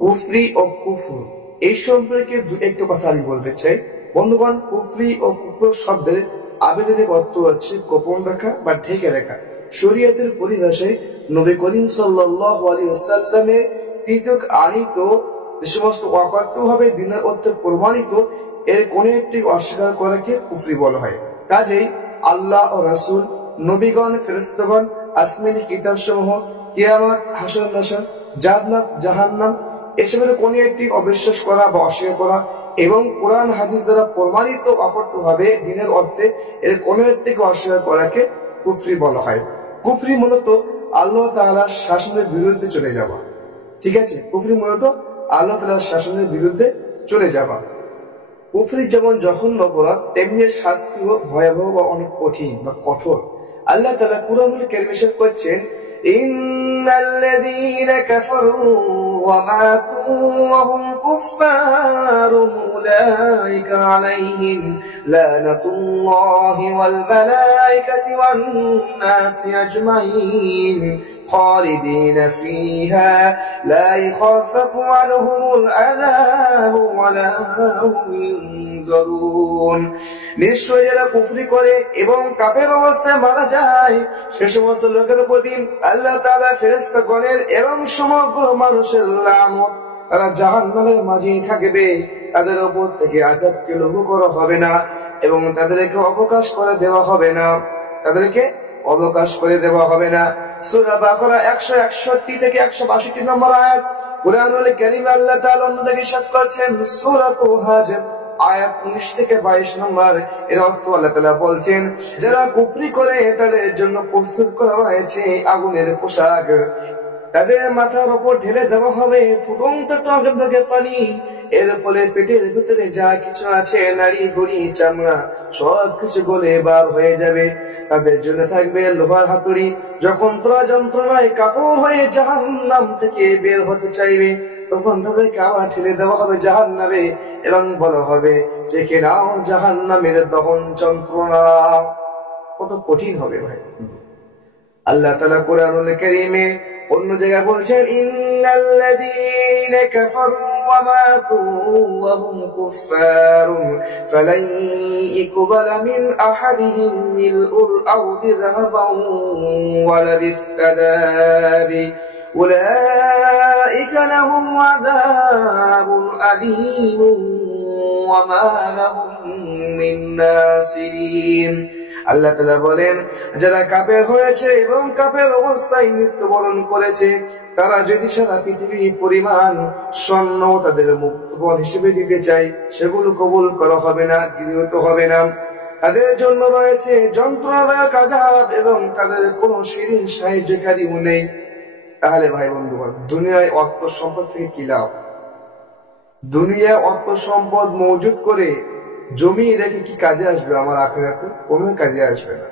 কুফরি ও কুফর এই সম্পর্কে একটু কথা আমি বলতে চাই। বন্ধুগণ, কুফরি ও কুফর শব্দের আবেদনিক অর্থ হচ্ছে গোপন রাখা বা ঢেকে রাখা। শরীয়তের পরিভাষায় নবী করিম সাল্লাল্লাহু আলাইহি ওয়াসাল্লামের পৃথক আনিত যে সমস্ত অকাট্যভাবে দিনের অর্থে প্রমাণিত এর কোন একটি অস্বীকার করাকে কুফরি বলা হয়। কাজেই আল্লাহ ও রাসূল, নবীগণ, ফেরেশতাগণ, আসমানী কিতাব সমূহ, কিয়ামত, হাসর নাসর, জান্নাত, জাহান্নাম এসবের কোন একটি অবিশ্বাস করা বা অস্বীকার করা এবং কোরআন হাদিস দ্বারা প্রমাণিত অকট্যভাবে দিনের অর্থে এর কোন একটিকে অস্বীকার করাকে কুফরি বলা হয়। কুফরি মূলত আল্লাহ তাআলার শাসনের বিরুদ্ধে চলে যাওয়া। ঠিক আছে, কুফরি মূলত আল্লাহ তাআলার শাসনের বিরুদ্ধে চলে যাওয়া। কুফরি যেমন জঘন্য অপরাধ, তেমনি শাস্তিও ভয়াবহ বা অনেক কঠিন বা কঠোর। আল্লাহ তাআলা কুরআনুল কারীমে ইরশাদ করছেন, ইন্নাল্লাযীনা কাফারু ওয়া মাতু ওয়া হুম কুফফারুন উলাইকা আলাইহিম লানাতুল্লাহি ওয়াল মালায়েকাতি ওয়ান নাসি আজমাইন খালিদিনা ফিহা লা ইখাফফু আনহুমুল আযাবু ওয়া লা হুম ইউনজারুন। নিশ্চয় যারা কুফরি করে এবং কাফের অবস্থায় মারা যায় সে সমস্ত লোকের প্রতি আল্লাহ তাআলা ফেরেশতাগণের এবং সমগ্র মানুষের লানত, তারা জাহান্নামের মাঝেই থাকবে, তাদের উপর থেকে আযাবকে লঘু করা হবে না এবং তাদেরকে অবকাশ করে দেওয়া হবে না, সূরা বাকারা 161 থেকে 162 নম্বর আয়াত। কুরআনুল কারীমে আল্লাহ তাআলা অন্যদিকে ইরশাদ করেছেন সূরাতুল হাজ আয়াত 19 থেকে 22 নম্বর। এর অর্থ আল্লাহ তাআলা বলছেন, যারা কুফরি করে তাদের জন্য প্রস্তুত করা হয়েছে আগুনের পোশাক, তাদের মাথার উপর ঢেলে দেওয়া হবে ফুটন্ত টকবকে পানি, এর ফলে পেটের ভিতরে যা কিছু আছে, নাড়ি ভুঁড়ি চামড়া সবকিছু গলে বার হয়ে যাবে। তাদের জন্য থাকবে লোহার হাতুড়ি, যখন তারা যন্ত্রণায় কাতর হয়ে জাহান্নাম থেকে বের হতে চাইবে তখন তাদেরকে আবার ঠেলে দেওয়া হবে জাহান্নামে এবং বলা হবে যে কে নাও জাহান্নামের দহন যন্ত্রণা। কত কঠিন হবে ভাই। আল্লাহ তাআলা কুরআনুল কারীমে অন্য জায়গায় বলছেন, ইন্নাল্লাযীনা কাফারু ওয়া মাতু ওয়া হুম কুফফারুন ফালান ইকবালা মিন আহাদিহিম মিলউল আরদি যাহাবান ওয়া লা বিফতাদাবি উলাইকা লাহুম আযাবুন আলীম ওয়া মা লাহুম মিন নাসিরিন। আল্লাহ তাআলা বলেন, যারা কাফের হয়েছে এবং কাফের অবস্থায় মৃত্যুবরণ করেছে তারা যদি সারা পৃথিবী পরিমাণ স্বর্ণ তাদের মুক্তিপণ হিসেবে দিতে চায় সেগুলো কবুল করা হবে না, গৃহীত হবে না। তাদের জন্য রয়েছে যন্ত্রণাদায়ক আযাব এবং তাদের কোনো শিরিন সাহায্যকারীও নেই। তাহলে ভাই বন্ধুগণ, দুনিয়ায় অর্থ সম্পদ থেকে কি লাভ? দুনিয়ায় অর্থ সম্পদ মজুদ করে জমি রেখে কি কাজে আসবে? আমার আখিরাতে কোনো কাজে আসবে না।